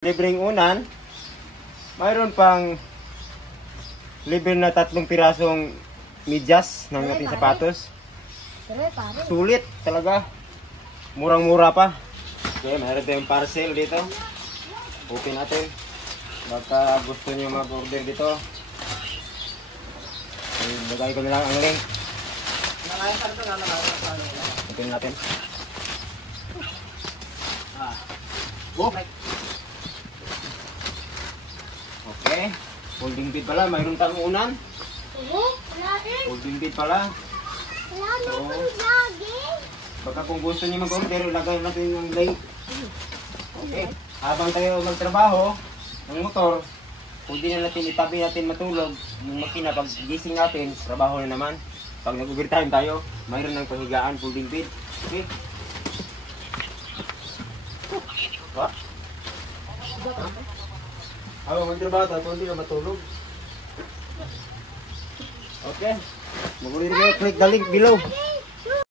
Libreng unan, mayroon pang libre na 3 pirasong medyas ng ating sapatos. Sulit talaga. Murang-mura pa. Okay, mayroon tayong parcel dito. Open natin. Baka gusto niyo mag-order dito. Lagay ko na lang ang link. Open natin. Okay. Folding bed pala. Mayroon tayong unan. Folding bed pala. So, baka kung gusto niyo mag-order, ilagay natin yung link. Okay. Habang tayo magtrabaho ng motor, pwede na natin itabi natin matulog. Yung makina, pag gising natin, trabaho na naman. Pag nag-overtime tayo, mayroon ng pahigaan, folding bed. Okay. What? Habang magtrabaho tayo, pwede na matulog. Okay. Mag-click the link below.